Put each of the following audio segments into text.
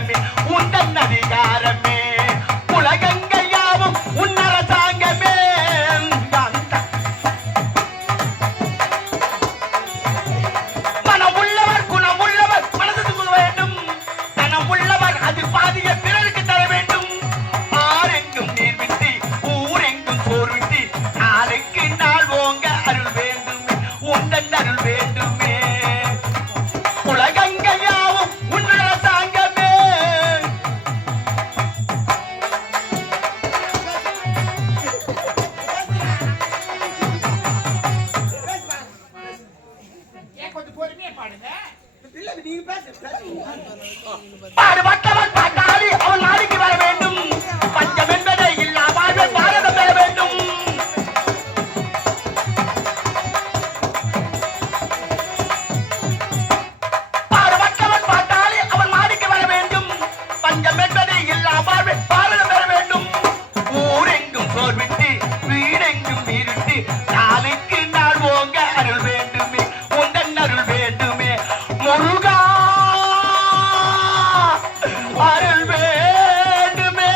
அதிகாரமே உந்தன் அதிகாரமே உலகங்கள் யாவும் உன் அரசாங்கமே மனம் உள்ளவர் குணம் உள்ளவர் மனதுக்கு வேண்டும் தனம் உள்ளவர் அது பாதிய பிறருக்கு தர வேண்டும் ஆரெங்கும் நீர் விட்டு ஊரெங்கும் சோர் விட்டு நாளைக்கு நாள் ஓங்க அருள் வேண்டுமே உந்தன் அருள் வேண்டுமே உலகங்கள் யாவும் உன் அரசாங்கமே கொஞ்சம் பொறுமையா பாடுங்க. இல்ல நீங்க பேசு பாடுபட்டவன் பாட்டாளி அவன் நாளைக்கு வர வேண்டும் பஞ்சம் என்பதை இல்லா வாழ்வை பாரதம் பெற வேண்டும் பாடுபட்டவன் பாட்டாளி அவன் நாளைக்கு வர வேண்டும் பஞ்சம் என்பதை இல்லா வாழ்வை பாரதம் பெற வேண்டும் ஊரெங்கும் சோர் விட்டு வீடெங்கும் நீரிட்டு நாளைக்கு நாள் ஓங்க அருள் வேண்டுமே உந்தன் அருள் வேண்டுமே முருகா அருள் வேண்டுமே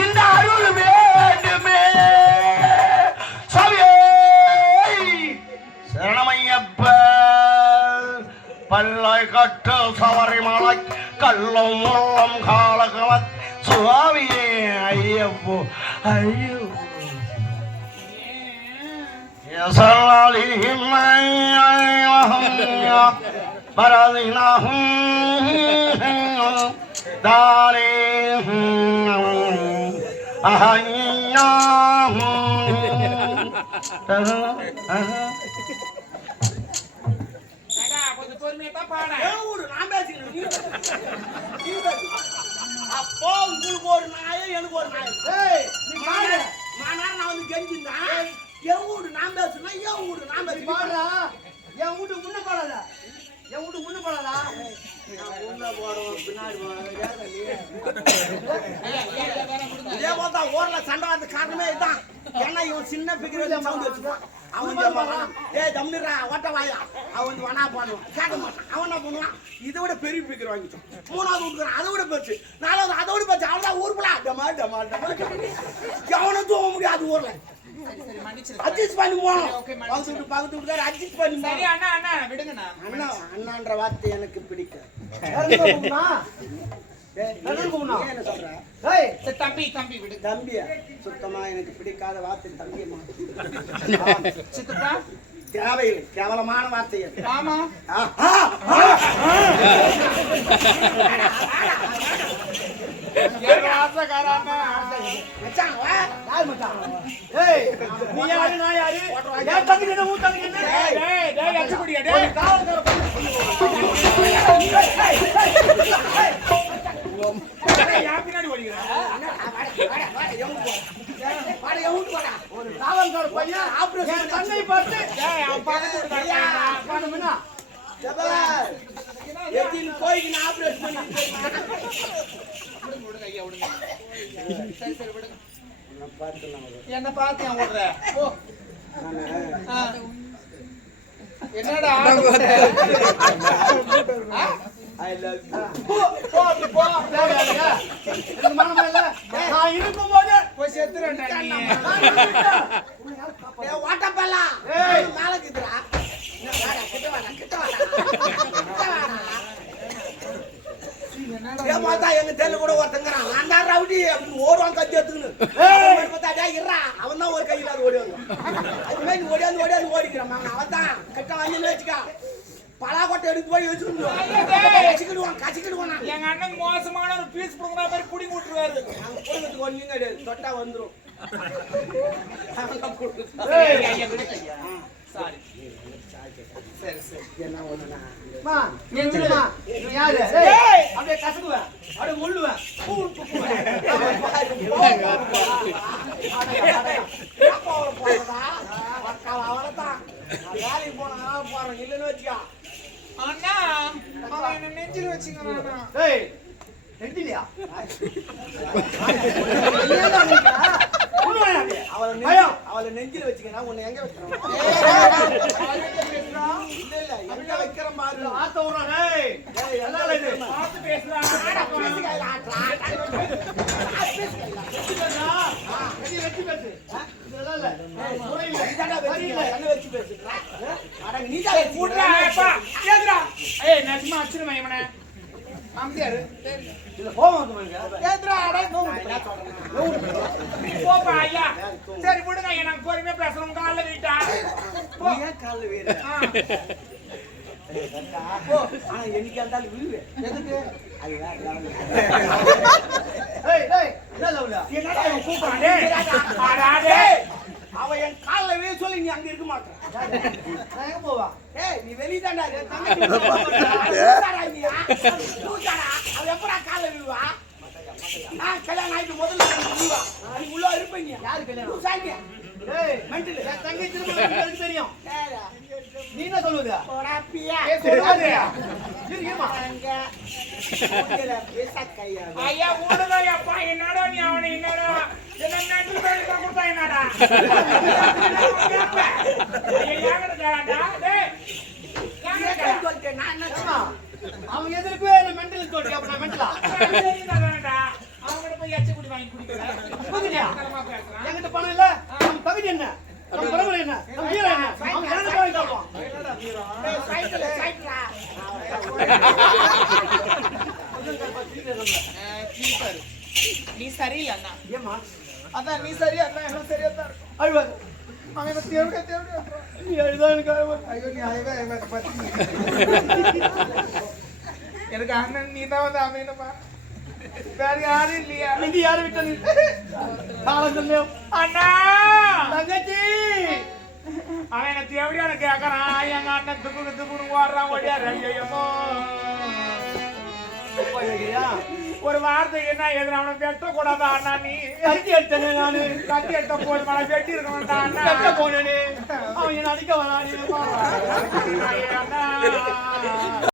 இந்த அருள் வேண்டுமே சவியே சரணமையப்ப பல்லை கட்டு சபரிமலை கள்ளம் முள்ளம் காலகல சுவாமியே ஐயப்போ ஐயோ பரதினாகும் தாரே கொஞ்சம் பொறுமையா தான் பாட. நான் பேசிக்கிறேன் அப்போ உங்களுக்கு ஒரு நாய் எனக்கு ஒரு நாய் நீ பாடு நான் வந்து கெஞ்சிருந்தேன் என் வீடு நான் பேசுனா என் வீடு நான் பேசி பாடுறா என் வீட்டு முன்ன போடாத என் வீட்டு முன்ன போடாதா இதே போதா ஊர்ல சண்டை வந்து காரணமே இதுதான் ஏன்னா இவன் சின்ன பிகிர சவுண்ட் வச்சுப்பான் அவன் தம்மிடுறா ஓட்ட வாயா அவன் வனா பண்ணுவான் கேட்க மாட்டான் அவன் என்ன பண்ணுவான் இதை விட பெரிய பிகர் வாங்கிட்டான் மூணாவது விட்டுக்கிறான் அதை விட போச்சு நாலாவது அதை விட போச்சு அவன் தான் ஊருக்குள்ள டமால் டமால் டமால் எவனும் தூங்க முடியாது ஊர்ல அட்ஜஸ்ட் பண்ணி போனோம் பக்கத்து வீட்டுக்கார அட்ஜஸ்ட் பண்ணி சரி அண்ணா அண்ணா விடுங்கண்ணா. அண்ணா அண்ணான்ற வார்த்தை எனக்கு பிடிக்கும் என்ன சொல்ற சரி, தம்பி தம்பி விடு. தம்பியா சுத்தமா எனக்கு பிடிக்காத வார்த்தை தம்பியம்மா சித்தப்பா தேவையில்லை கேவலமான வார்த்தை அது. ஆமா மச்சான், வா. யார் மச்சான்? ஏய், நீ யாரு, நான் யாரு? என் தங்கச்சி என்ன, உன் தங்கச்சி என்ன? டேய் டேய் அச்சுக்குடியா டேய் காவல்கார பையன். யார் பின்னாடி ஓடிக்கிறா? ஒரு காவல்கார பையன் ஆபரேஷன் தன்னை பார்த்து டேய் அவன் பக்கத்து வீட்டுக்காரன். எத்தின் கோயிலுக்கு நான் ஆபரேஷன் பண்ணி விடுங்க ஐயா விடுங்க. சரி சரி விடுங்க. பார்த்துலாம் என்ன பார்த்து ஏன் ஓடுற? ஓ என்னடா ஐ லவ் யூ. போ போ அப்படி போ. எனக்கு மனமே இல்ல. நான் இருக்கும்போது போய் செத்துறேன்டா நீ. ஏய் வாட்டப்பல்லா. ஏய் மேல கிட்டடா. கிட்ட வாடா கிட்ட வாடா. ஏன் பார்த்தா எங்க தெருல கூட ஒருத்தங்கறான் நான் தான் ரவுடி அப்படின்னு ஓடுவான் கத்தி எடுத்துக்கின்னு. ஏய் பார்த்தா டேய் இருடா அவன் தான் ஒரு கையில ஓடி வந்தான். அது மாதிரி ஓடியாந்து ஓடிக்கிறான் அவன் தான் கிட்ட வந்து வெச்சுக்க. பலாக்கொட்டை எடுத்து போய் வச்சுடுவான். கச்சிக்கிடுவான். எங்க அண்ணன் மோசமான ஒரு பீஸ் புடுங்குற மாதிரி புடிங்கி விட்டுருவாரு. நாங்க குடும்பத்துக்கு ஒண்ணும் கிடையாது. தொட்டா வந்துரும். ஏய் ஐயா விடுங்க ஐயா. சாரி. சரி சரி. என்ன ஒண்ணுனா மா நெஞ்சிலமா நீ யாரு ஏய் அப்படியே கசக்குவேன் அப்படியே முள்ளுவேன் பூன் துப்புவேன் வேலைக்கு போனா போறோம் இல்லைன்னு வச்சுக்கா. அண்ணா அவன் என்ன நெஞ்சில வச்சுக்கிறானா? ஏய் நெஞ்சிலியா அவளை நெஞ்சில வச்சுக்கா உன்னை எங்க வைக்கிறோம்? இல்ல எங்க வைக்கிற மாதிரி ஆத்த விடுறான். ஏய் எல்லாம் இது பார்த்து பேசுற அம்தியாரு இல்ல கோவம் வந்துமாங்க ஏத்ரா அடே போப்பா ஐயா சரி விடுங்க ஐயா நான் பொறுமையா பேசுறோம் காலைல வீட்டா நீ ஏன் கால்ல வீர போ ஆனா எனக்கு அந்த விழுவே எதுக்கு அது வேற level. ஏய் ஏய் என்ன லவ்ல என்னடா இவன் கூப்பிடுறான் டேய் அடே அவன் என் கால்ல வீழ சொல்லி நீ அங்க இருக்க மாட்டேன் நான் எங்க போவா ஏய் நீ வெளிய தான்டா இருக்க தங்கச்சி நீயா தூச்சாடா அவன் எப்படா கால்ல வீழுவா நான் கல்யாணம் ஆயிட்டு முதல்ல வீழுவா நீ உள்ள இருப்பீங்க யாரு கல்யாணம் தூசாங்க ஏய் மெண்டல் என் தங்கை திரும்ப எனக்கு தெரியும் நீ என்ன சொல்லுவ போடா பியா ஏ சொல்லாதே இருமா அங்க ஓகேடா பேச கையா ஐயா விடுங்க ஐயாப்பா என்னடா நீ அவனை என்னடா என்ன மெண்டல் பேர் கொடுத்தா என்னடா ஐயா யாங்கடா டேய் யாங்கடா சொல்லிட்டேன் நான் என்ன அம்மா அவன் எதிர்க்கவே என்ன மெண்டல் சொல்றியா அப்ப நான் மெண்டலா அவங்ககிட்ட போய் எச்ச குடி வாங்கி குடிக்கிறேன் புரியுதா தரமா பேசுறேன் என்கிட்ட பணம் இல்ல நம்ம தகுதி என்ன நம்ம பரம்பரை என்ன நம்ம வீரம் என்ன அவன் என்ன போய் சாப்பிடுவான் சைக்கிள் சைக்கிளா நீ சரியில்லை அண்ணா ஏமா அதான் நீ சரியா அண்ணா எல்லாம் சரியா தான் இருக்கும் அழுவாது அவன் என்ன தேவையா நீ அழுதா எனக்கு அழுவாது ஐயோ நீ அழகா எனக்கு பத்தி எனக்கு அண்ணன் நீ தான் வந்து அமையணுமா வேற யாரும் இல்லையா இது யாரு விட்ட நீ காலம் சொல்லியோ அண்ணா தங்கச்சி அவன் என்ன தேவையான கேட்கறான் எங்க அண்ணன் துப்புன்னு ஓடுறான் ஓடியாரு ஐயோ ஒரு வார்த்தை என்ன எதிர அவனை வெட்ட கூடாதா அண்ணா நீ கத்தி எடுத்தேனே நானு கத்தி எடுத்த போது மழை வெட்டி இருக்க வேண்டாம் அண்ணா வெட்ட போனேனே அவன் என்ன அடிக்க வரானே அண்ணா